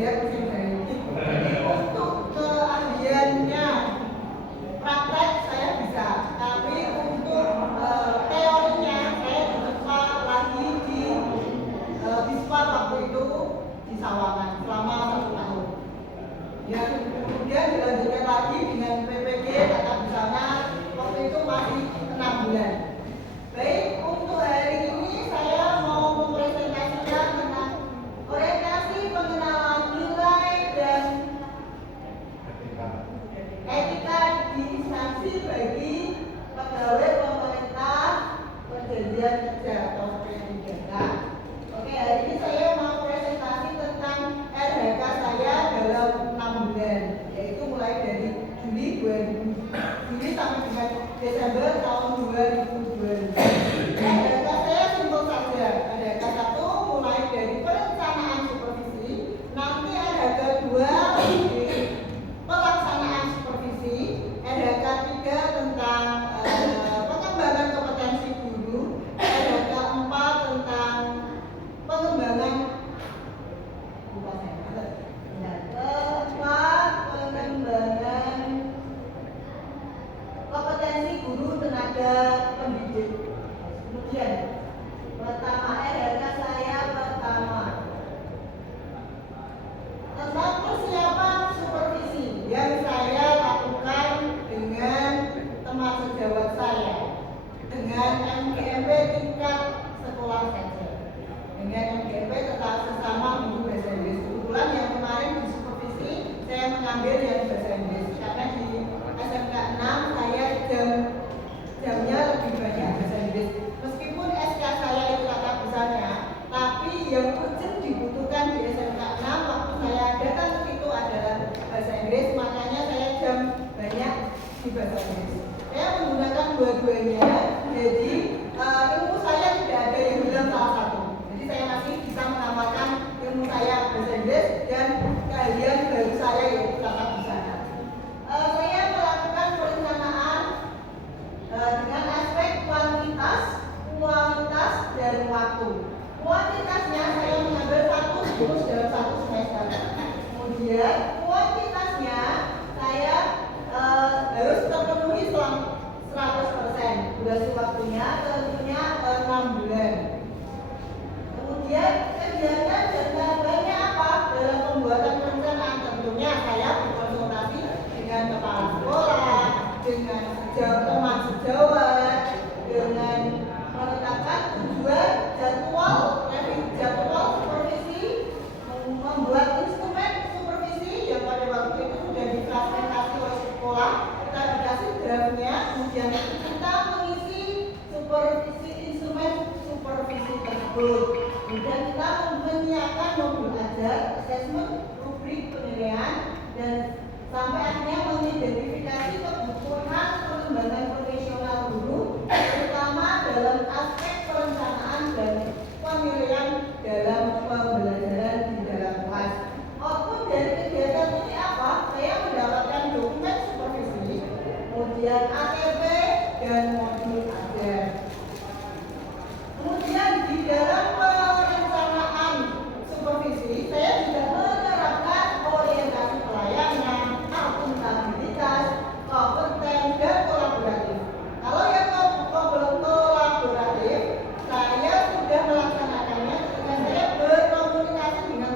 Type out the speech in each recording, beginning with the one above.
lihat mesin jahit. Untuk keahliannya praktek saya bisa, tapi untuk teorinya saya ditempa lagi di Bispa waktu itu di Sawangan selama 1 tahun. Dan kemudian dilanjutkan lagi dengan PPG tata busana waktu itu masih 6 bulan. Baik, untuk hari ini saya mau mempresentasikan tentang orientasi pengenalan nilai dan etika di instansi bagi pegawai pemerintah perjanjian kerja atau P3K. Oke, hari ini saya mau presentasi tentang RHK saya dalam 6 bulan, yaitu mulai dari Juli sampai dengan Desember tahun 2020. RHK saya simpel saja. RHK 1 mulai dari perencanaan supervisi, nanti RHK 2 di pelaksanaan supervisi, RHK 3 tentang pengembangan kompetensi guru, RHK 4 tentang pengembangan kompetensi guru tenaga pendidik. Kemudian pertama RHK saya pertama tentang persiapan supervisi yang saya lakukan dengan teman sejawat saya, dengan MGMP tingkat sekolah saja, dengan MGMP tetap sesama guru bahasa Inggris. Kebetulan yang kemarin di supervisi saya mengambil yang bahasa Inggris karena di SMK 6 saya jamnya lebih banyak bahasa Inggris. Meskipun SK saya itu tata busana, tapi yang urgent dibutuhkan di SMK 6 waktu saya datang ke situ adalah bahasa Inggris, makanya saya jam banyak di bahasa Inggris. Saya menggunakan dua-duanya, jadi ilmu saya tidak ada yang hilang salah satu. Jadi saya masih bisa mengamalkan ilmu saya bahasa Inggris dan keahlian baru saya yaitu tata busana. Saya melakukan perencanaan dengan aspek kualitas, dan waktu. Kuantitasnya saya mengambil 1 jurus dalam 1 semester. Kemudian kuantitasnya saya harus terpenuhi selama 100%. Durasi waktunya tentunya 6 bulan. Kemudian kegiatan dan tantangannya apa dalam pembuatan perencanaan? Tentunya saya berkonsultasi dengan kepala sekolah, dengan teman sejawat, dengan menetapkan tujuan, jadwal supervisi, membuat instrumen supervisi yang pada waktu itu sudah diklasifikasi oleh sekolah. Kita dikasih draftnya, kemudian kita mengisi supervisi instrumen supervisi tersebut. Kemudian kita menyiapkan modul ajar, assessment, rubrik penilaian, dan sampai akhirnya mengidentifikasi kebutuhan pengembangan profesional guru, terutama dalam aspek perencanaan dan penilaian dalam pembelajaran di dalam kelas. Output dari kegiatan ini apa? Saya mendapatkan dokumen supervisi, kemudian ATP dan modul ajar. Kemudian di dalam perencanaan supervisi, saya juga menerapkan orientasi pelayanan, akuntabilitas, kompeten, dan kolaboratif. Kalau yang kolaboratif, saya sudah melaksanakannya ketika saya berkomunikasi dengan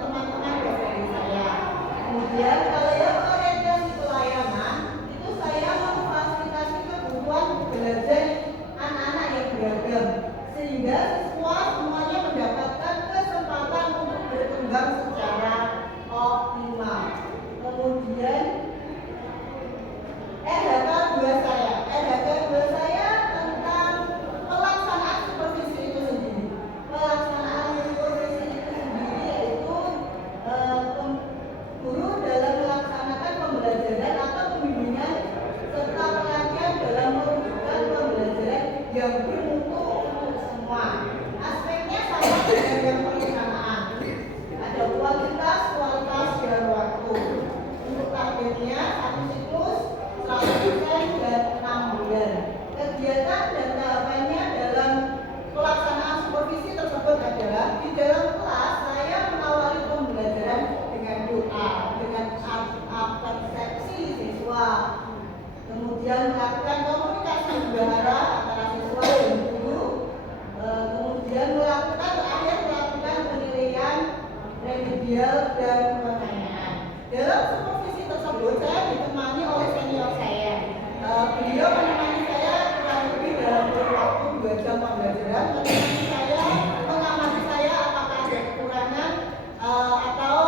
dan pertanyaan. Dalam supervisi tersebut saya ditemani oleh senior saya. Beliau menemani saya kurang lebih dalam waktu 2 jam pembelajaran, menemani saya, mengamati saya apakah ada kekurangan atau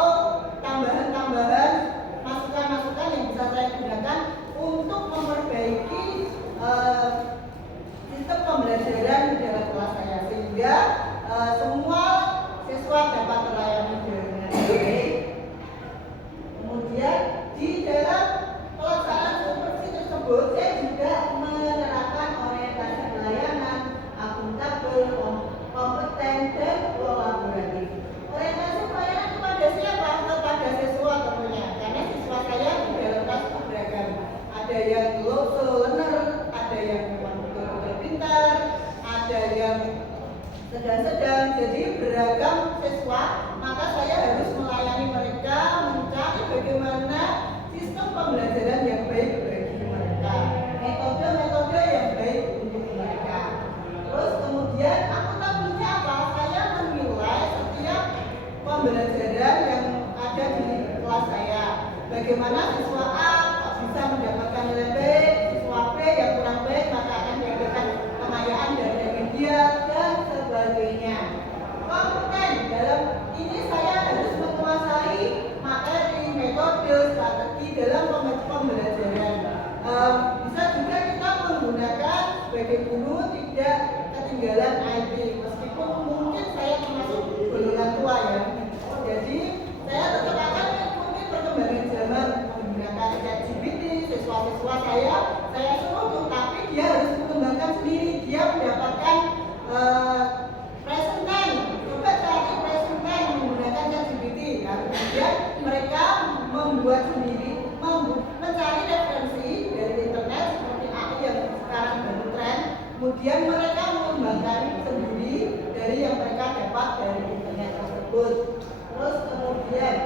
tambahan-tambahan masukan-masukan yang bisa saya gunakan untuk memperbaiki sistem pembelajaran di dalam kelas saya, sehingga semua siswa dapat terlayani dengan baik. Kemudian di dalam pelaksanaan supervisi tersebut saya juga menerapkan orientasi pelayanan, akuntabel, kompeten, dan kolaboratif. Orientasi pelayanan kepada siapa? Kepada siswa tentunya, karena siswa saya di dalam kelas itu beragam. Ada yang low learner, ada yang memang betul-betul pintar, ada yang sedang-sedang, jadi beragam siswa. Maka saya harus melayani mereka, mencari bagaimana sistem pembelajaran yang baik bagi mereka, metode-metode yang baik untuk mereka. Terus kemudian akuntabelnya apa? Saya menilai setiap pembelajaran yang ada di kelas saya. Bagaimana siswa A bisa mendapatkan nilai baik, siswa B yang kurang baik maka akan diadakan pengayaan dan remedial dan sebagainya. Kompeten dalam ini saya harus menguasai materi, metode, strategi dalam pembelajaran. Bisa juga kita menggunakan sebagai guru tidak ketinggalan IT, meskipun mungkin saya termasuk golongan tua ya. Jadi saya tetap akan mengikuti perkembangan zaman menggunakan ChatGPT. Siswa-siswa saya suruh, tapi dia harus mengembangkan sendiri. Dia mendapatkan presenten, coba cari presenten menggunakan ChatGPT. Nah, kemudian mereka membuat sendiri, mencari referensi dari internet seperti AI yang sekarang baru tren. Kemudian mereka mengembangkan sendiri dari yang mereka dapat dari internet tersebut. Terus kemudian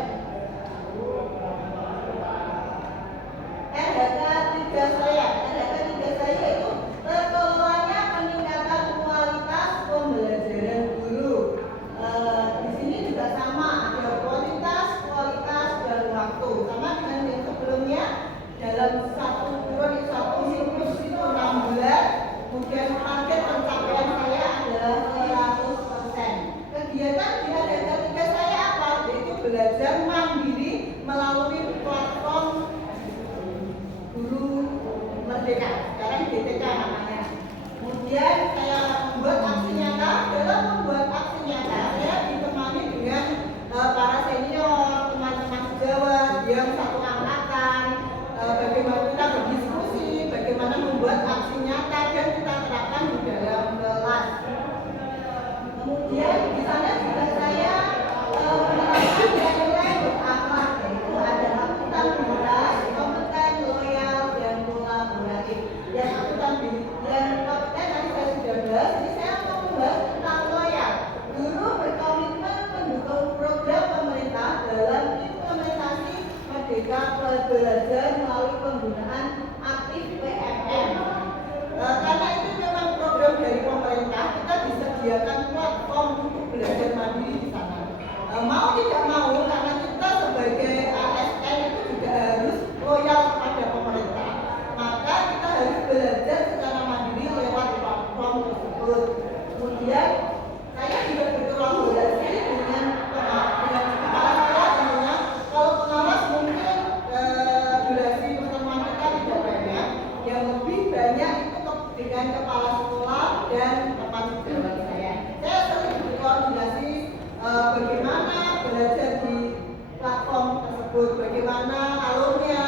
RHK 3 saya itu terkelolanya peningkatan kualitas pembelajaran guru. Di sini juga sama, ada kualitas, dan waktu. Sama dengan yang sebelumnya, dalam satu siklus itu 6 bulan. Kemudian target pencapaian saya adalah 100%. Kegiatan di RHK 3 saya apa? Yaitu belajar mandiri melalui platform Guru Merdeka, sekarang GTK namanya. Kemudian saya membuat aksi nyata. Dalam membuat aksi nyata, saya ditemani dengan para senior, teman-teman sejawat yang satu angkatan. Bagaimana kita berdiskusi, bagaimana membuat aksi nyata dan kita terapkan di dalam kelas. Kemudian di sana juga saya menerapkan nilai berakhlak, yaitu ada akuntabilitas, kompeten, loyal, dan kolaboratif. Yang akuntabilitas dan kompeten tadi saya sudah bahas. Ini saya mau membahas tentang loyal. Guru berkomitmen mendukung program pemerintah dalam implementasi Merdeka Belajar melalui penggunaan aktif PMM. Karena itu memang program dari pemerintah, kita disediakan platform untuk belajar mandiri di sana. Mau tidak mau, karena kita sebagai ASN itu juga harus loyal kepada pemerintah, maka kita harus belajar secara mandiri lewat platform tersebut. Kemudian saya juga berkolaborasi dengan kepala sekolah tentunya. Kalau pengawas mungkin durasi pertemuan kita tidak banyak, yang lebih banyak itu dengan kepala sekolah dan tempat sejawat saya. Saya sering berkoordinasi bagaimana belajar di platform tersebut, bagaimana alurnya,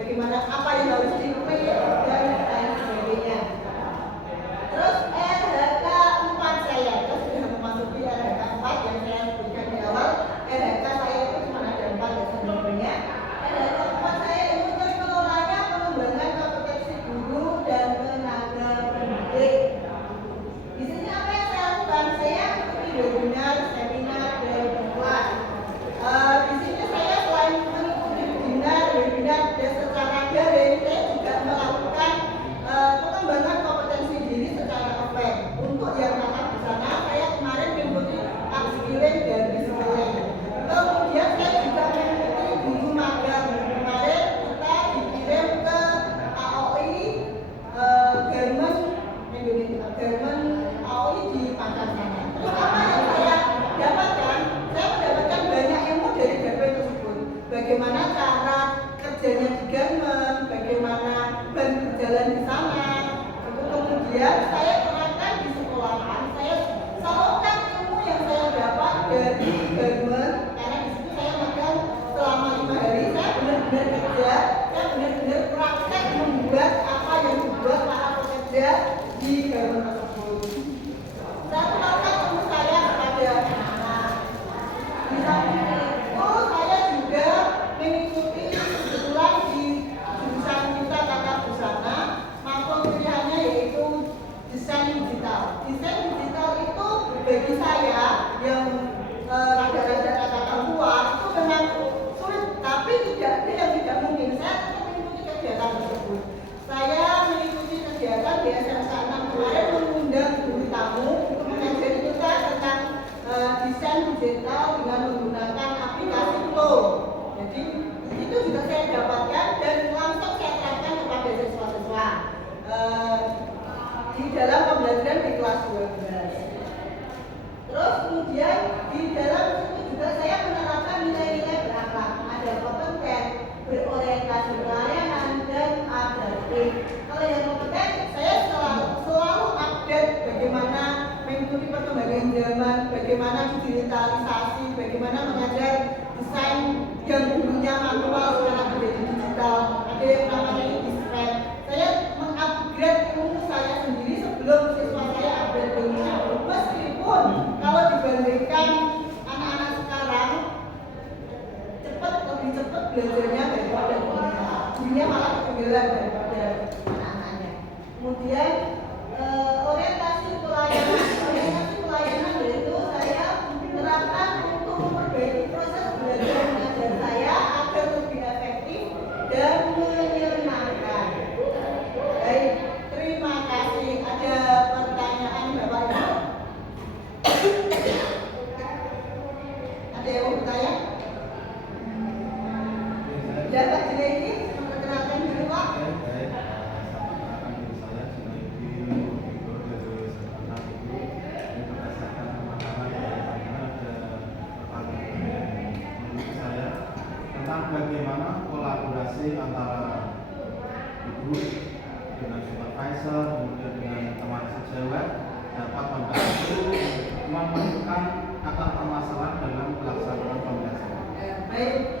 bagaimana apa yang harus diklik dan lain sebagainya. Terus RHK 4 saya, kita sudah memasuki RHK 4 yang saya sebutkan di awal. RHK saya itu cuma ada 4 ya sebenarnya. RHK 4 saya itu terkelolanya pengembangan kompetensi guru dan tenaga pendidik. Di sini apa yang saya lakukan? Saya mengikuti webinar, seminar, dan diklat. Di sini saya selain mengikuti webinar dan secara daring, saya juga melakukan bagaimana cara kerjanya di garmen, bagaimana ban berjalan di sana. Kemudian saya terapkan di sekolahan, saya salurkan ilmu yang saya dapat dari garmen, karena di situ saya magang selama 5 hari. Saya benar-benar kerja, saya benar-benar praktek membuat apa yang dibuat para pekerja di garmen tersebut. Saya terapkan ilmu saya kepada anak-anak. Di samping itu saya juga mengikuti kebetulan di jurusan kita tata busana maupun pilihannya yaitu desain digital. Desain digital itu bagi saya yang rada-rada kata luar itu memang sulit, tapi tidak mungkin. Saya tetap mengikuti kegiatan tersebut. Saya mengikuti kegiatan di SMK 6 kemarin mengundang guru tamu untuk mengajari kita tentang desain digital dengan menggunakan aplikasi Flow. Jadi itu juga saya dapatkan dan langsung saya terapkan kepada siswa-siswa di dalam pembelajaran di kelas 12. Terus kemudian di dalam itu juga saya menerapkan nilai-nilai berakhlak, ada kompeten, berorientasi pelayanan, dan adaptif. Kalau yang kompeten, saya selalu update bagaimana mengikuti perkembangan zaman, bagaimana digitalisasi, bagaimana mengajar desain yang dulunya manual sekarang menjadi digital. Ada yang namanya e-dispen. Saya mengupgrade ilmu saya sendiri sebelum siswa saya upgrade ilmunya. Meskipun kalau dibandingkan anak-anak sekarang lebih cepat belajarnya daripada gurunya malah ketinggalan daripada anak-anaknya. Kemudian orientasi pelayanan yaitu saya menerapkan untuk memperbaiki proses belajar mengajar saya agar lebih efektif dan menyenangkan. Baik, terima kasih. Ada pertanyaan Bapak Ibu? Ada yang mau bertanya? Ya Pak Junaidi, memperkenalkan diri Pak. Bagaimana kolaborasi antara ibu dengan supervisor, kemudian dengan teman sejawat dapat membantu menemukan akar permasalahan dalam pelaksanaan pembelajaran. Baik,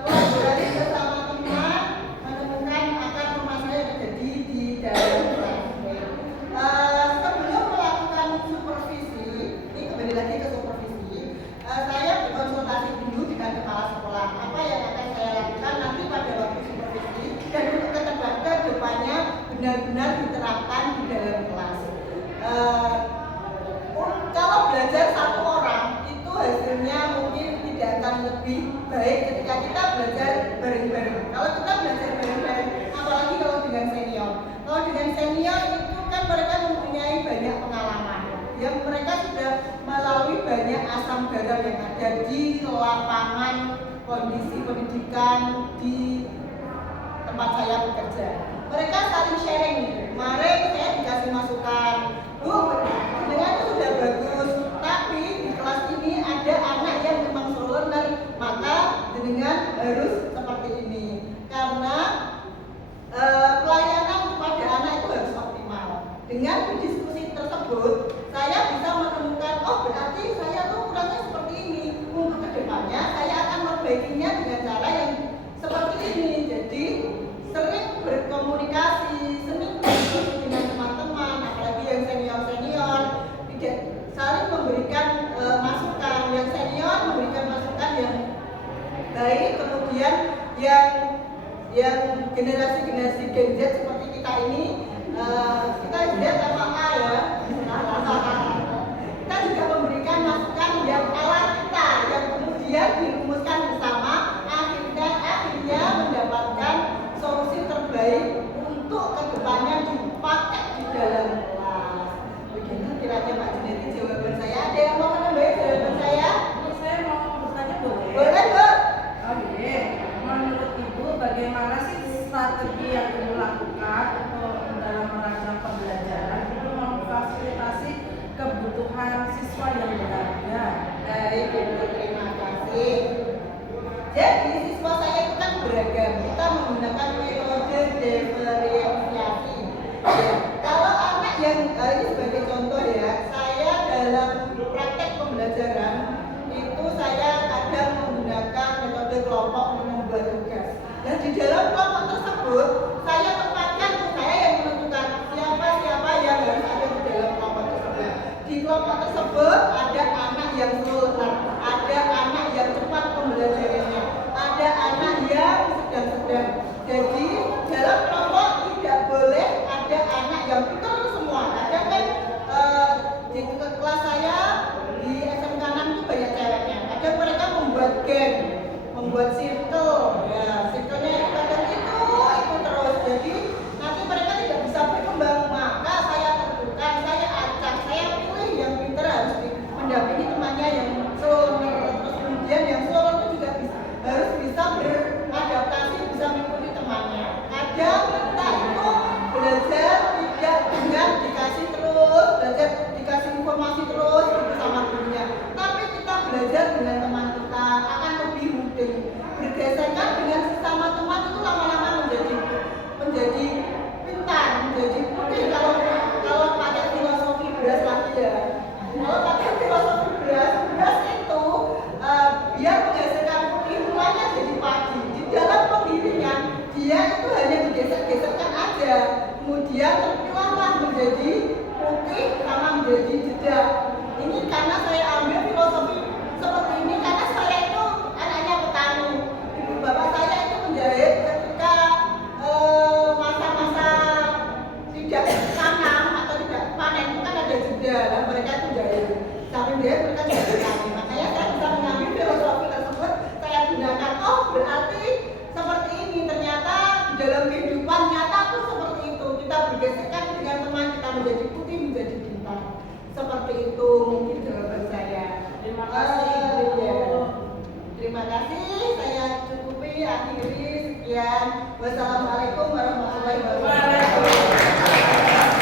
kolaborasi bersama teman menemukan akar permasalahan yang terjadi di dalam kelas. Sebelum melakukan supervisi, ini kembali lagi ke supervisi, saya berkonsultasi dulu dengan kepala sekolah. Apa yang akan saya lakukan nanti pada waktu supervisi dan untuk ke depannya benar-benar diterapkan di dalam kelas. Kalau belajar satu orang itu hasilnya mungkin tidak akan lebih baik ketika kita belajar bareng-bareng. Kalau kita belajar bareng-bareng, apalagi kalau dengan senior. Kalau dengan senior itu kan mereka mempunyai banyak pengalaman. Yang mereka sudah melalui banyak asam garam yang ada di lapangan kondisi pendidikan di tempat saya bekerja. Mereka saling sharing nih. Kemarin saya dikasih masukan, Bu, dengan itu sudah bagus, tapi di kelas ini ada anak yang memang slow learner, maka dengan harus seperti ini. Karena pelayanan kepada anak itu harus optimal. Dengan diskusi tersebut, saya bisa menemukan, oh berarti saya tuh kurangnya seperti ini. Untuk kedepannya, saya akan memperbaikinya dengan cara yang seperti ini. Jadi sering berkomunikasi, sering berdiskusi dengan teman-teman, apalagi yang senior-senior, tidak saling memberikan masukan. Yang senior memberikan masukan yang baik, kemudian yang generasi-generasi Gen Z seperti kita ini, kita Z apa A ya, kita juga memberikan masukan yang ala kita, yang kemudian dirumuskan bersama, akhirnya mendapatkan solusi terbaik untuk kedepannya dipakai di dalam kelas. Begitu kiranya Pak Junaidi jawaban saya. Ada yang mau menambah jawaban saya? Saya mau bertanya boleh? Boleh, Bu. Oke. Menurut Ibu bagaimana sih strategi yang Ibu lakukan untuk dalam merancang pembelajaran itu memfasilitasi Jadi siswa saya itu kan beragam. Kita menggunakan metode diferensiasi. Ya, kalau anak yang ini sebagai contoh ya, saya dalam praktek pembelajaran itu saya kadang menggunakan metode kelompok membuat tugas. Dan di dalam kelompok tersebut saya tempatkan saya yang menentukan siapa yang harus ada di dalam kelompok tersebut. Di kelompok tersebut ada anak yang slow, ada anak yang cepat pembelajarannya, ada anak yang sedang-sedang. Jadi dalam kelompok tidak boleh ada anak yang pintar semua. Ada kan di kelas saya di SMK 6 itu banyak ceweknya. Kadang mereka membuat geng, membuat circle, ya circle-nya kadang itu terus. Jadi nanti mereka tidak bisa berkembang. Maka saya tentukan, saya acak, saya pilih yang pintar harus mendampingi temannya yang slow. Terus kemudian yang slow itu juga harus bisa beradaptasi, bisa mengikuti temannya. Kadang kita itu belajar tidak dengan dikasih terus, belajar dikasih informasi terus gitu sama gurunya. Tapi kita belajar dengan teman kita akan lebih mudah. Bergesekan dengan sesama teman itu lama-lama menjadi pintar, menjadi putih. Kalau pakai filosofi beras lagi ya. Kalau pakai filosofi beras itu biar menghasilkan putih mulanya jadi pagi. Di dalam pengiringan dia itu hanya digesek-gesekkan aja, kemudian terpilahlah menjadi putih sama menjadi jeda. Ini karena saya ambil filosofi seperti ini karena saya itu anaknya petani. Ibu bapak saya itu menjahit ketika masa-masa tidak tanam atau tidak panen itu kan ada jeda, dan mereka itu jahit. Sambil jahit mereka juga petani. Makanya saya bisa mengambil filosofi tersebut, saya gunakan. Oh berarti seperti ini, ternyata di dalam kehidupan nyata pun seperti itu. Kita bergesekan dengan teman kita menjadi putih, menjadi bintang. Seperti itu mungkin jawaban saya. Terima kasih, Ibu. Ya. Terima kasih, saya cukupi, akhiri, sekian. Wassalamualaikum warahmatullahi wabarakatuh. Waalaikumsalam.